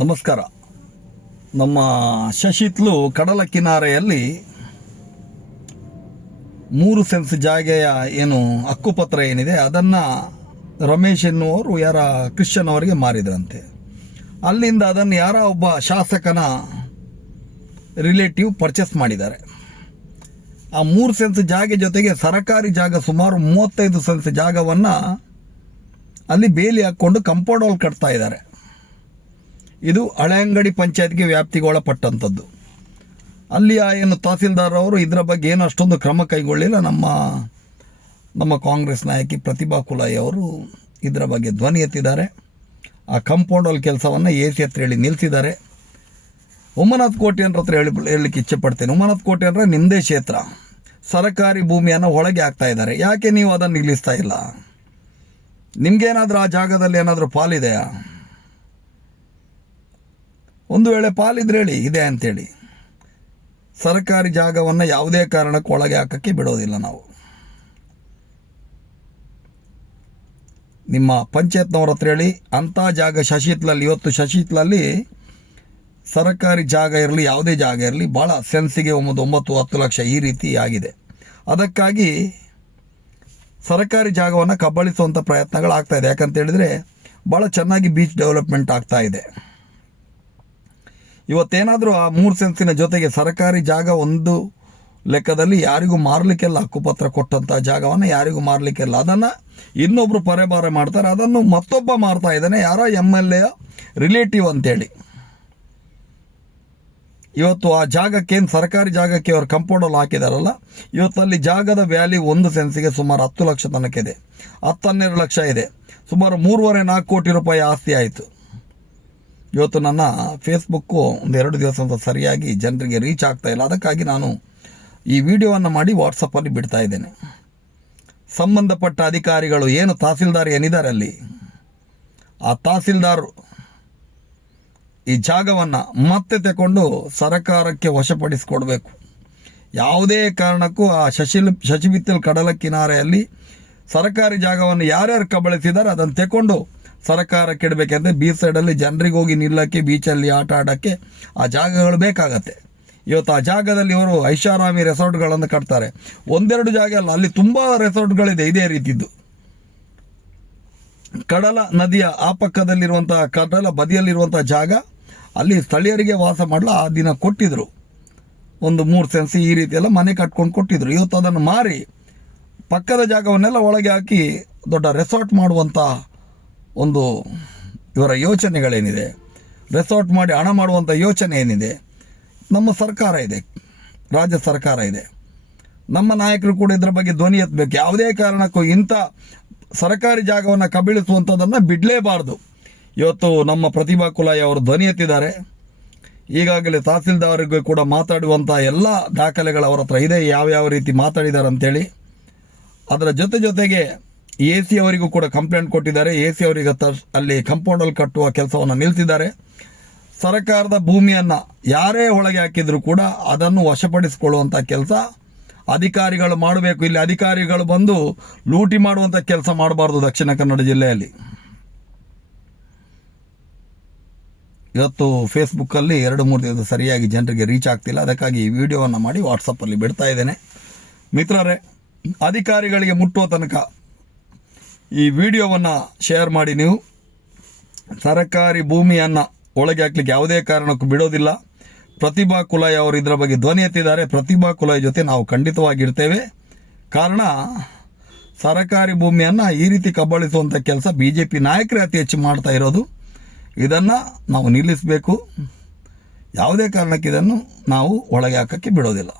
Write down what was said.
ನಮಸ್ಕಾರ. ನಮ್ಮ ಶಶಿತ್ಲು ಕಡಲ ಕಿನಾರೆಯಲ್ಲಿ 3 ಸೆನ್ಸ್ ಜಾಗೆಯ ಏನು ಹಕ್ಕುಪತ್ರ ಏನಿದೆ ಅದನ್ನು ರಮೇಶ್ ಎನ್ನುವರು ಕ್ರಿಶ್ಚಿಯನ್ ಅವರಿಗೆ ಮಾರಿದ್ರಂತೆ. ಅಲ್ಲಿಂದ ಅದನ್ನು ಒಬ್ಬ ಶಾಸಕನ ರಿಲೇಟಿವ್ ಪರ್ಚೇಸ್ ಮಾಡಿದ್ದಾರೆ. ಆ 3 ಸೆನ್ಸ್ ಜಾಗೆ ಜೊತೆಗೆ ಸರಕಾರಿ ಜಾಗ ಸುಮಾರು 35 ಸೆನ್ಸ್ ಜಾಗವನ್ನು ಅಲ್ಲಿ ಬೇಲಿ ಹಾಕ್ಕೊಂಡು ಕಾಂಪೌಂಡ್ ವಾಲ್ ಕಟ್ತಾ ಇದ್ದಾರೆ. ಇದು ಹಳೆಯಂಗಡಿ ಪಂಚಾಯತ್ಗೆ ವ್ಯಾಪ್ತಿಗೆ ಒಳಪಟ್ಟಂಥದ್ದು. ಅಲ್ಲಿಯ ಏನು ತಹಸೀಲ್ದಾರ್ ಅವರು ಇದರ ಬಗ್ಗೆ ಏನು ಅಷ್ಟೊಂದು ಕ್ರಮ ಕೈಗೊಳ್ಳಿಲ್ಲ. ನಮ್ಮ ಕಾಂಗ್ರೆಸ್ ನಾಯಕಿ ಪ್ರತಿಭಾ ಕುಲಾಯಿ ಅವರು ಇದರ ಬಗ್ಗೆ ಧ್ವನಿ ಎತ್ತಿದ್ದಾರೆ. ಆ ಕಾಂಪೌಂಡ್ ವಾಲ್ ಕೆಲಸವನ್ನು AC ಹತ್ರ ಹೇಳಿ ನಿಲ್ಲಿಸಿದ್ದಾರೆ. ಉಮ್ಮನಾಥ್ ಕೋಟೆಯನ್ರ ಹತ್ರ ಹೇಳಲಿಕ್ಕೆ ಇಚ್ಛೆ ಪಡ್ತೇನೆ. ಉಮ್ಮನಾಥ್ ಕೋಟೆಯನ್ರ ನಿಮ್ಮದೇ ಕ್ಷೇತ್ರ, ಸರಕಾರಿ ಭೂಮಿಯನ್ನು ಒಳಗೆ ಹಾಕ್ತಾ ಇದ್ದಾರೆ. ಯಾಕೆ ನೀವು ಅದನ್ನು ನಿಲ್ಲಿಸ್ತಾ ಇಲ್ಲ? ನಿಮಗೇನಾದರೂ ಆ ಜಾಗದಲ್ಲಿ ಏನಾದರೂ ಪಾಲಿದೆಯಾ? ಒಂದು ವೇಳೆ ಪಾಲಿದ್ರೆ ಹೇಳಿ ಇದೆ ಅಂತೇಳಿ. ಸರ್ಕಾರಿ ಜಾಗವನ್ನು ಯಾವುದೇ ಕಾರಣಕ್ಕೂ ಒಳಗೆ ಹಾಕಕ್ಕೆ ಬಿಡೋದಿಲ್ಲ ನಾವು. ನಿಮ್ಮ ಪಂಚಾಯತ್ನವ್ರ ಹತ್ರ ಹೇಳಿ ಅಂಥ ಜಾಗ ಶಶಿತ್ಲಲ್ಲಿ, ಇವತ್ತು ಶಶಿತ್ಲಲ್ಲಿ ಸರ್ಕಾರಿ ಜಾಗ ಇರಲಿ ಯಾವುದೇ ಜಾಗ ಇರಲಿ ಭಾಳ ಸೆನ್ಸಿಗೆ 9-10 ಲಕ್ಷ ಈ ರೀತಿ ಆಗಿದೆ. ಅದಕ್ಕಾಗಿ ಸರ್ಕಾರಿ ಜಾಗವನ್ನು ಕಬಳಿಸುವಂಥ ಪ್ರಯತ್ನಗಳಾಗ್ತಾ ಇದೆ. ಯಾಕಂತ ಹೇಳಿದರೆ ಭಾಳ ಚೆನ್ನಾಗಿ ಬೀಚ್ ಡೆವಲಪ್ಮೆಂಟ್ ಆಗ್ತಾ ಇದೆ. ಇವತ್ತೇನಾದರೂ ಆ 3 ಸೆನ್ಸಿನ ಜೊತೆಗೆ ಸರ್ಕಾರಿ ಜಾಗ ಒಂದು ಲೆಕ್ಕದಲ್ಲಿ ಯಾರಿಗೂ ಮಾರಲಿಕ್ಕೆಲ್ಲ, ಹಕ್ಕುಪತ್ರ ಕೊಟ್ಟಂಥ ಜಾಗವನ್ನು ಯಾರಿಗೂ ಮಾರಲಿಕ್ಕೆಲ್ಲ. ಅದನ್ನು ಇನ್ನೊಬ್ಬರು ಪರೆಬಾರೆ ಮಾಡ್ತಾರೆ. ಅದನ್ನು ಮತ್ತೊಬ್ಬ ಮಾರ್ತಾ ಇದ್ದಾನೆ, ಯಾರೋ MLA ರಿಲೇಟಿವ್ ಅಂತೇಳಿ. ಇವತ್ತು ಆ ಜಾಗಕ್ಕೇನು ಸರ್ಕಾರಿ ಜಾಗಕ್ಕೆ ಅವರು ಕಾಂಪೌಂಡಲ್ಲಿ ಹಾಕಿದಾರಲ್ಲ, ಇವತ್ತಲ್ಲಿ ಜಾಗದ ವ್ಯಾಲ್ಯೂ 1 ಸೆನ್ಸಿಗೆ ಸುಮಾರು 10 ಲಕ್ಷ ತನಕ ಇದೆ. 10-12 ಲಕ್ಷ ಇದೆ. ಸುಮಾರು 3.5-4 ಕೋಟಿ ರೂಪಾಯಿ ಆಸ್ತಿ ಆಯಿತು. ಇವತ್ತು ನನ್ನ ಫೇಸ್ಬುಕ್ಕು 1-2 ದಿವಸ ಅಂತ ಸರಿಯಾಗಿ ಜನರಿಗೆ ರೀಚ್ ಆಗ್ತಾ ಇಲ್ಲ. ಅದಕ್ಕಾಗಿ ನಾನು ಈ ವಿಡಿಯೋವನ್ನು ಮಾಡಿ ವಾಟ್ಸಪ್ಪಲ್ಲಿ ಬಿಡ್ತಾ ಇದ್ದೇನೆ. ಸಂಬಂಧಪಟ್ಟ ಅಧಿಕಾರಿಗಳು ಏನು ತಹಸೀಲ್ದಾರ್ ಏನಿದ್ದಾರೆ ಅಲ್ಲಿ, ಆ ತಹಸೀಲ್ದಾರ್ ಈ ಜಾಗವನ್ನು ಮತ್ತೆ ತಗೊಂಡು ಸರ್ಕಾರಕ್ಕೆ ವಶಪಡಿಸಿಕೊಡ್ಬೇಕು. ಯಾವುದೇ ಕಾರಣಕ್ಕೂ ಆ ಶಶಿಬಿತ್ತಲ್ ಕಡಲ ಕಿನಾರೆಯಲ್ಲಿ ಸರ್ಕಾರಿ ಜಾಗವನ್ನು ಯಾರ್ಯಾರು ಕಬಳಿಸಿದ್ದಾರೆ ಅದನ್ನು ತಗೊಂಡು ಸರ್ಕಾರಕ್ಕೆ ಇಡಬೇಕಂದ್ರೆ ಬೀಚ್ ಸೈಡಲ್ಲಿ ಜನರಿಗೆ ಹೋಗಿ ನಿಲ್ಲಕ್ಕೆ, ಬೀಚಲ್ಲಿ ಆಟ ಆಡೋಕ್ಕೆ ಆ ಜಾಗಗಳು ಬೇಕಾಗತ್ತೆ. ಇವತ್ತು ಆ ಜಾಗದಲ್ಲಿ ಇವರು ಐಷಾರಾಮಿ ರೆಸಾರ್ಟ್ಗಳನ್ನು ಕಟ್ತಾರೆ. 1-2 ಜಾಗ ಅಲ್ಲ, ಅಲ್ಲಿ ತುಂಬ ರೆಸಾರ್ಟ್ಗಳಿದೆ ಇದೇ ರೀತಿದ್ದು. ಕಡಲ ನದಿಯ ಆ ಪಕ್ಕದಲ್ಲಿರುವಂಥ, ಕಡಲ ಬದಿಯಲ್ಲಿರುವಂಥ ಜಾಗ ಅಲ್ಲಿ ಸ್ಥಳೀಯರಿಗೆ ವಾಸ ಮಾಡಲು ಆ ದಿನ ಕೊಟ್ಟಿದ್ರು. ಒಂದು 3 ಸೆನ್ಸ್ ಈ ರೀತಿ ಎಲ್ಲ ಮನೆ ಕಟ್ಕೊಂಡು ಕೊಟ್ಟಿದ್ರು. ಇವತ್ತು ಅದನ್ನು ಮಾರಿ ಪಕ್ಕದ ಜಾಗವನ್ನೆಲ್ಲ ಒಳಗೆ ಹಾಕಿ ದೊಡ್ಡ ರೆಸಾರ್ಟ್ ಮಾಡುವಂಥ ಒಂದು ಇವರ ಯೋಚನೆಗಳೇನಿದೆ, ರೆಸಾರ್ಟ್ ಮಾಡಿ ಹಣ ಮಾಡುವಂಥ ಯೋಚನೆ ಏನಿದೆ, ನಮ್ಮ ಸರ್ಕಾರ ಇದೆ, ರಾಜ್ಯ ಸರ್ಕಾರ ಇದೆ, ನಮ್ಮ ನಾಯಕರು ಕೂಡ ಇದರ ಬಗ್ಗೆ ಧ್ವನಿ ಎತ್ತಬೇಕು. ಯಾವುದೇ ಕಾರಣಕ್ಕೂ ಇಂಥ ಸರ್ಕಾರಿ ಜಾಗವನ್ನು ಕಬಳಿಸುವಂಥದ್ದನ್ನು ಬಿಡಲೇಬಾರ್ದು. ಇವತ್ತು ನಮ್ಮ ಪ್ರತಿಭಾ ಕುಲಾಯಿ ಅವರು ಧ್ವನಿ ಎತ್ತಿದ್ದಾರೆ. ಈಗಾಗಲೇ ತಹಸೀಲ್ದಾರ್ಗೆ ಕೂಡ ಮಾತಾಡುವಂಥ ಎಲ್ಲ ದಾಖಲೆಗಳು ಅವರ ಹತ್ರ ಇದೆ, ಯಾವ ರೀತಿ ಮಾತಾಡಿದ್ದಾರೆ ಅಂಥೇಳಿ. ಅದರ ಜೊತೆಗೆ AC ಅವರಿಗೂ ಕೂಡ ಕಂಪ್ಲೇಂಟ್ ಕೊಟ್ಟಿದ್ದಾರೆ. AC ಅವರಿಗೆ ಅಲ್ಲಿ ಕಾಂಪೌಂಡಲ್ಲಿ ಕಟ್ಟುವ ಕೆಲಸವನ್ನು ನಿಲ್ಲಿಸಿದ್ದಾರೆ. ಸರ್ಕಾರದ ಭೂಮಿಯನ್ನು ಯಾರೇ ಒಳಗೆ ಹಾಕಿದ್ರು ಕೂಡ ಅದನ್ನು ವಶಪಡಿಸಿಕೊಳ್ಳುವಂಥ ಕೆಲಸ ಅಧಿಕಾರಿಗಳು ಮಾಡಬೇಕು. ಇಲ್ಲಿ ಅಧಿಕಾರಿಗಳು ಬಂದು ಲೂಟಿ ಮಾಡುವಂಥ ಕೆಲಸ ಮಾಡಬಾರ್ದು. ದಕ್ಷಿಣ ಕನ್ನಡ ಜಿಲ್ಲೆಯಲ್ಲಿ ಇವತ್ತು ಫೇಸ್ಬುಕ್ಕಲ್ಲಿ 2-3 ದಿವಸ ಸರಿಯಾಗಿ ಜನರಿಗೆ ರೀಚ್ ಆಗ್ತಿಲ್ಲ. ಅದಕ್ಕಾಗಿ ಈ ವಿಡಿಯೋವನ್ನು ಮಾಡಿ ವಾಟ್ಸಪ್ಪಲ್ಲಿ ಬಿಡ್ತಾ ಇದ್ದೇನೆ. ಮಿತ್ರರೇ, ಅಧಿಕಾರಿಗಳಿಗೆ ಮುಟ್ಟುವ ತನಕ ಈ ವಿಡಿಯೋವನ್ನು ಶೇರ್ ಮಾಡಿ. ನೀವು ಸರ್ಕಾರಿ ಭೂಮಿಯನ್ನು ಒಳಗೆ ಹಾಕ್ಲಿಕ್ಕೆ ಯಾವುದೇ ಕಾರಣಕ್ಕೂ ಬಿಡೋದಿಲ್ಲ. ಪ್ರತಿಭಾ ಕುಲಾಯಿ ಅವರು ಇದರ ಬಗ್ಗೆ ಧ್ವನಿ ಎತ್ತಿದ್ದಾರೆ. ಪ್ರತಿಭಾ ಕುಲಾಯಿ ಜೊತೆ ನಾವು ಖಂಡಿತವಾಗಿರ್ತೇವೆ. ಕಾರಣ ಸರ್ಕಾರಿ ಭೂಮಿಯನ್ನು ಈ ರೀತಿ ಕಬಳಿಸುವಂಥ ಕೆಲಸ BJP ನಾಯಕರೇ ಅತಿ ಹೆಚ್ಚು ಮಾಡ್ತಾ ಇರೋದು. ಇದನ್ನು ನಾವು ನಿಲ್ಲಿಸಬೇಕು. ಯಾವುದೇ ಕಾರಣಕ್ಕೆ ಇದನ್ನು ನಾವು ಒಳಗೆ ಹಾಕೋಕ್ಕೆ ಬಿಡೋದಿಲ್ಲ.